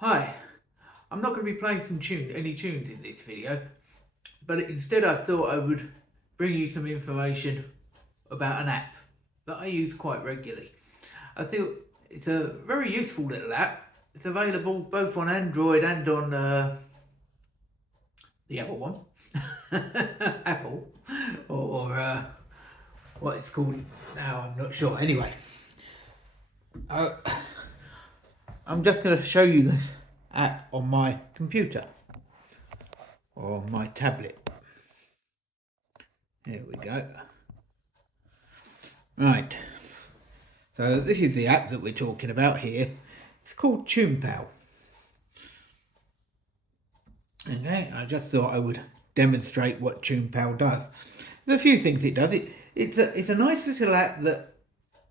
Hi, I'm not going to be playing any tunes in this video, but instead I thought I would bring you some information about an app that I use quite regularly. I think it's a very useful little app. It's available both on Android and on the other one, Apple, or what it's called now, I'm not sure. Anyway, uh, I'm just going to show you this app on my computer or my tablet. Here we go. Right, so this is the app that we're talking about here. It's called TunePal. Okay, I just thought I would demonstrate what TunePal does. There's a few things it does. It's a nice little app that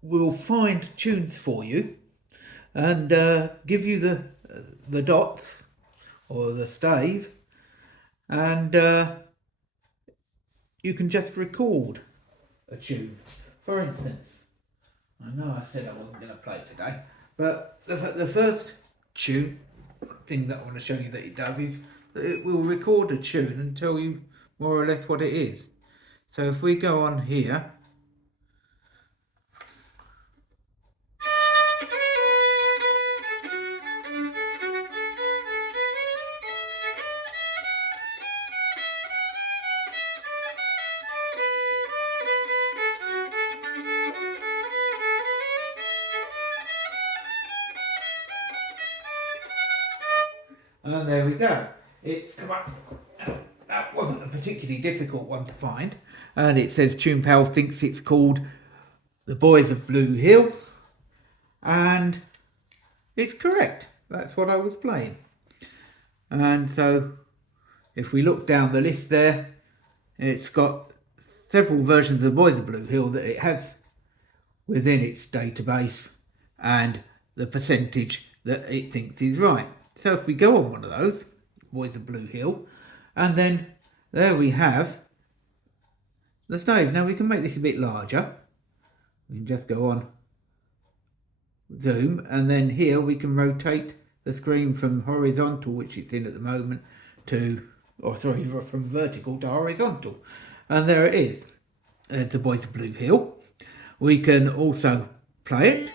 will find tunes for you and give you the dots or the stave, and you can just record a tune. For instance, I know I said I wasn't going to play today, but the first tune thing that I want to show you that it does is that it will record a tune and tell you more or less what it is. So if we go on here, and there we go. It's come up. That wasn't a particularly difficult one to find. And it says TunePal thinks it's called The Boys of Blue Hill. And it's correct. That's what I was playing. And so if we look down the list there, it's got several versions of The Boys of Blue Hill that it has within its database and the percentage that it thinks is right. So if we go on one of those, Boys of Blue Hill, and then there we have the stave. Now we can make this a bit larger. We can just go on zoom, and then here we can rotate the screen from horizontal, which it's in at the moment, to, or sorry, from vertical to horizontal. And there it is. The Boys of Blue Hill. We can also play it.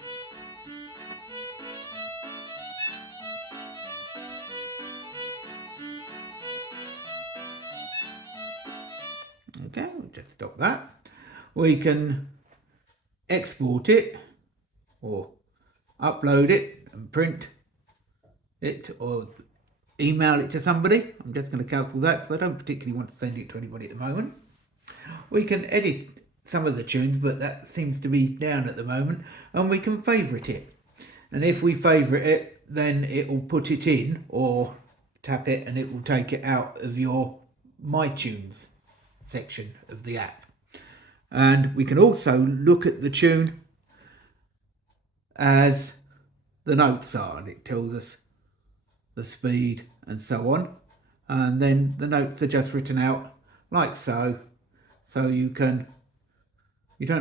Okay, we'll just stop that. We can export it or upload it and print it or email it to somebody. I'm just going to cancel that because I don't particularly want to send it to anybody at the moment. We can edit some of the tunes, but that seems to be down at the moment, and we can favourite it. And if we favourite it, then it will put it in, or tap it and it will take it out of your My Tunes section of the app. And we can also look at the tune as the notes are, and it tells us the speed and so on. And then the notes are just written out like so. So you don't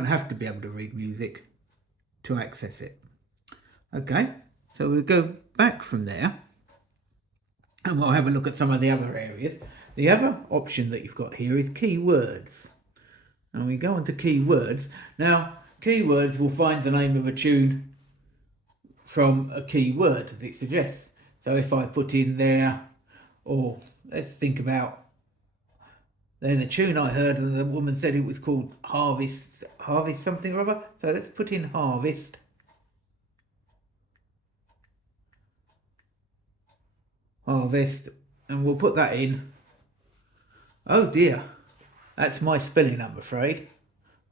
have to be able to read music to access it. Okay, so we'll go back from there and we'll have a look at some of the other areas. The other option that you've got here is keywords. And we go on to keywords. Now, keywords will find the name of a tune from a keyword, as it suggests. So if I put in there, or let's think about, there's a tune I heard and the woman said it was called Harvest something or other. So let's put in Harvest. Harvest, and we'll put that in. Oh dear, that's my spelling, I'm afraid.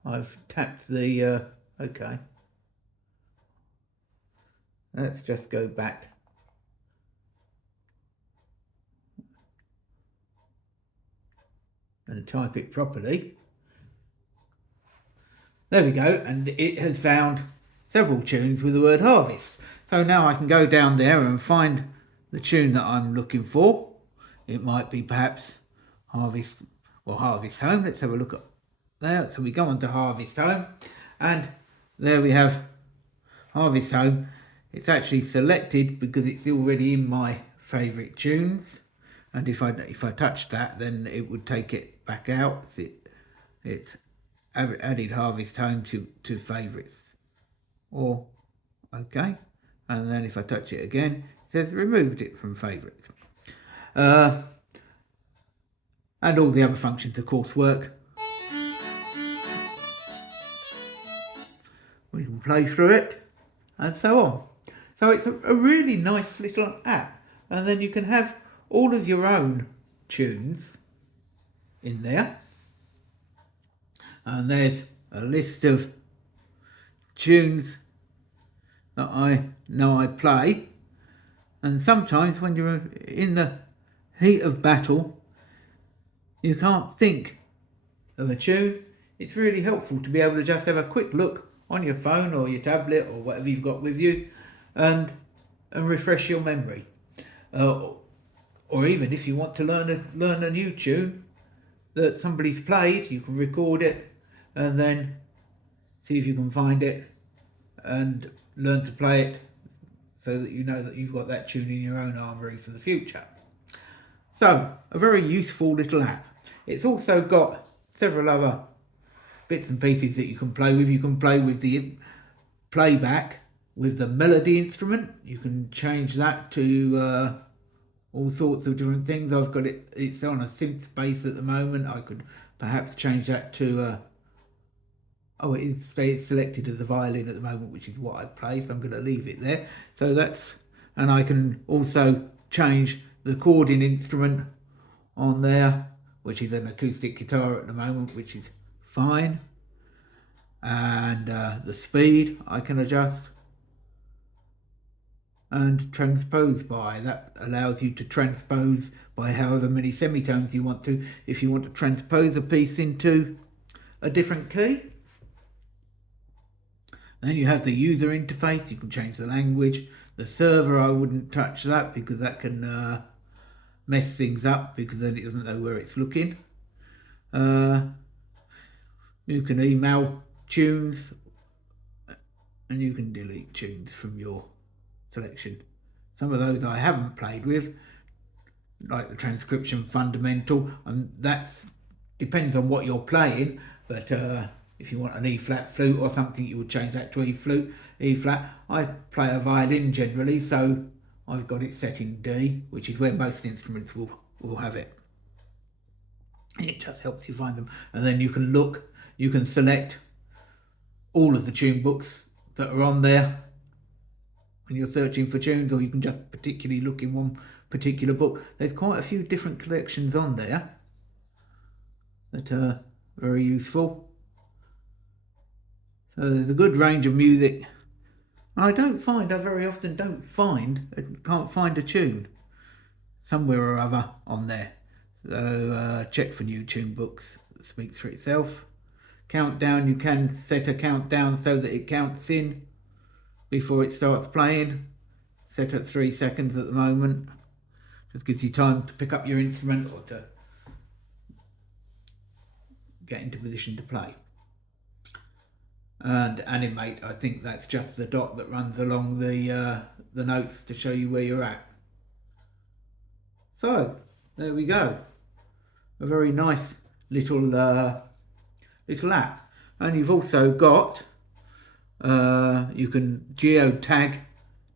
I've tapped the, okay. Let's just go back. And type it properly. There we go, and it has found several tunes with the word harvest. So now I can go down there and find the tune that I'm looking for. It might be perhaps Harvest or Harvest Home. Let's have a look at there. So we go on to Harvest Home, and there we have Harvest Home. it's actually selected because it's already in my favourite tunes, and if I touch that, then it would take it back out. It's added Harvest Home to favourites. Or okay, and then if I touch it again, it says removed it from favourites. And all the other functions, of course, work. We can play through it and so on. So it's a really nice little app, and then you can have all of your own tunes in there. And there's a list of tunes that I know I play, and sometimes when you're in the heat of battle, you can't think of a tune. It's really helpful to be able to just have a quick look on your phone or your tablet or whatever you've got with you, and refresh your memory. Or even if you want to learn a new tune that somebody's played, you can record it and then see if you can find it and learn to play it, so that you know that you've got that tune in your own armoury for the future. So, a very useful little app. It's also got several other bits and pieces that you can play with. You can play with the playback with the melody instrument. You can change that to all sorts of different things. I've got it's on a synth bass at the moment. I could perhaps change that to it's selected as the violin at the moment, which is what I play, so I'm going to leave it there. So and I can also change the chording instrument on there, which is an acoustic guitar at the moment, which is fine. And the speed I can adjust, and transpose by. That allows you to transpose by however many semitones you want to, if you want to transpose a piece into a different key. Then you have the user interface. You can change the language. The server, I wouldn't touch that because that can mess things up, because then it doesn't know where it's looking. You can email tunes, and you can delete tunes from your selection. Some of those I haven't played with, like the transcription fundamental, and that depends on what you're playing, but if you want an E-flat flute or something, you would change that to E-flat. I play a violin generally, so I've got it set in D, which is where most instruments will have it. It just helps you find them. And then you can select all of the tune books that are on there when you're searching for tunes, or you can just particularly look in one particular book. There's quite a few different collections on there that are very useful. So there's a good range of music. I can't find a tune somewhere or other on there. So check for new tune books. It speaks for itself. Countdown, you can set a countdown so that it counts in before it starts playing. Set at 3 seconds at the moment. Just gives you time to pick up your instrument or to get into position to play. And animate, I think that's just the dot that runs along the notes to show you where you're at. So there we go, a very nice little app. And you've also got you can geotag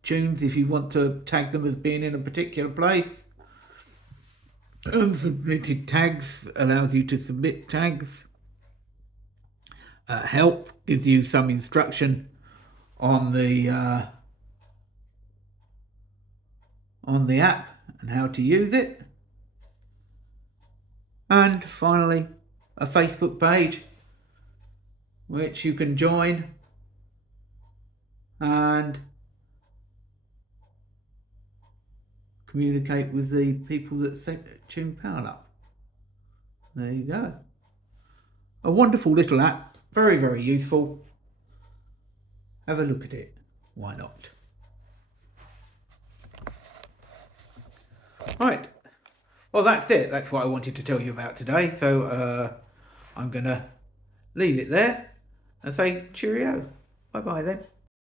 tunes if you want to tag them as being in a particular place. Unsubmitted tags allows you to submit tags. Help gives you some instruction on the app and how to use it. And finally, a Facebook page which you can join and communicate with the people that set Tune Pal up. There you go. A wonderful little app. Very, very useful. Have a look at it. Why not? Right. Well, that's it. That's what I wanted to tell you about today. So I'm going to leave it there and say cheerio. Bye-bye then.